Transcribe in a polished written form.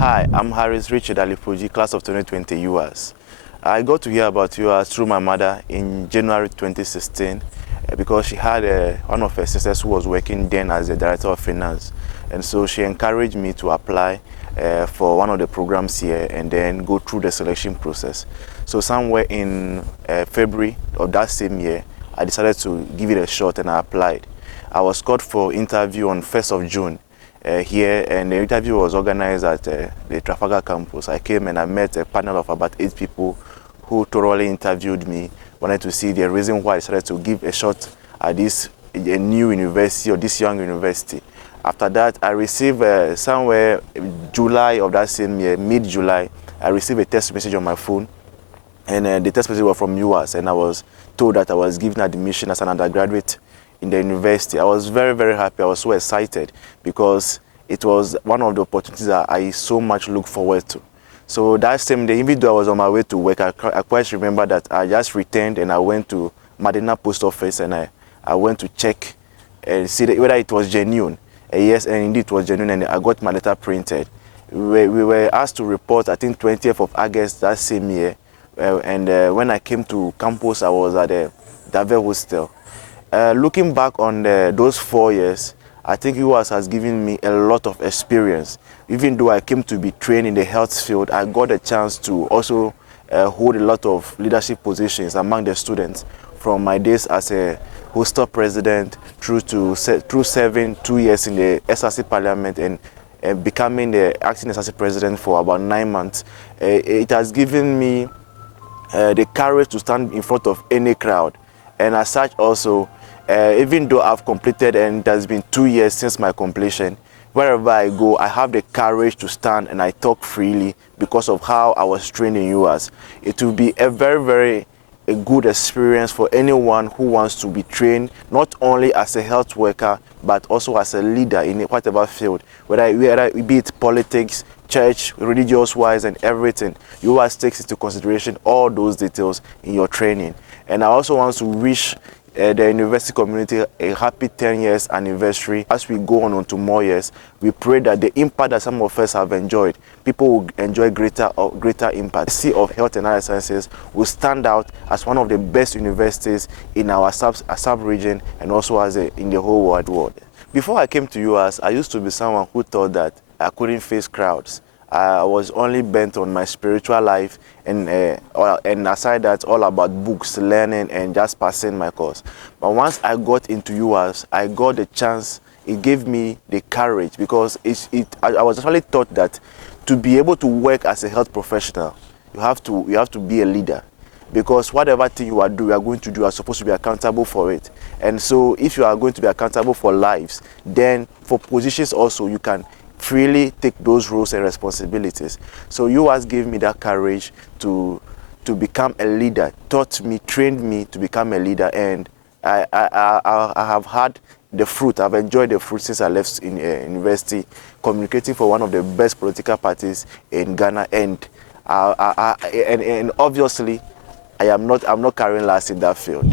Hi, I'm Harris Richard Alipoji, class of 2020 UHAS. I got to hear about UHAS through my mother in January 2016 because she had one of her sisters who was working then as the director of finance. And so she encouraged me to apply for one of the programs here and then go through the selection process. So somewhere in February of that same year, I decided to give it a shot and I applied. I was called for interview on 1st of June. Here, and the interview was organized at the Trafalgar campus. I came and I met a panel of about 8 people who thoroughly interviewed me, wanted to see the reason why I decided to give a shot at this a new university or this young university. After that, I received somewhere July of that same year, mid-July, I received a text message on my phone, and the text message was from UHAS, and I was told that I was given admission as an undergraduate in the university. I was very, very happy. I was so excited because it was one of the opportunities that I so much look forward to. So that same day, even though I was on my way to work, I quite remember that I just returned and I went to Madina post office and I went to check and see whether it was genuine. Yes, and indeed it was genuine, and I got my letter printed. We were asked to report, I think 20th of August that same year, and when I came to campus, I was at the Dave hostel. Looking back on those 4 years, I think UHAS has given me a lot of experience. Even though I came to be trained in the health field, I got a chance to also hold a lot of leadership positions among the students, from my days as a hostel president through serving 2 years in the SRC Parliament and becoming the acting SRC president for about 9 months. It has given me the courage to stand in front of any crowd. And as such also, even though I've completed and it has been 2 years since my completion, wherever I go, I have the courage to stand and I talk freely because of how I was trained in UHAS. It will be a very, very good experience for anyone who wants to be trained not only as a health worker but also as a leader in whatever field, whether it be it politics, church, religious-wise, and everything. UHAS takes into consideration all those details in your training. And I also want to wish the university community a happy 10 years anniversary. As we go on to more years, we pray that the impact that some of us have enjoyed, people will enjoy greater impact. The Sea of Health and Other Sciences will stand out as one of the best universities in our sub-region and also in the whole world. Before I came to UHAS, I used to be someone who thought that I couldn't face crowds. I was only bent on my spiritual life, and aside that, all about books, learning, and just passing my course. But once I got into UHAS, I got the chance. It gave me the courage because I was actually taught that to be able to work as a health professional, you have to be a leader. Because whatever thing you are going to do, you are supposed to be accountable for it. And so if you are going to be accountable for lives, then for positions also, you can freely take those roles and responsibilities. So UHAS gave me that courage to become a leader, trained me to become a leader, and I have had the fruit. I've enjoyed the fruit since I left in university, communicating for one of the best political parties in Ghana, and obviously I'm not carrying last in that field.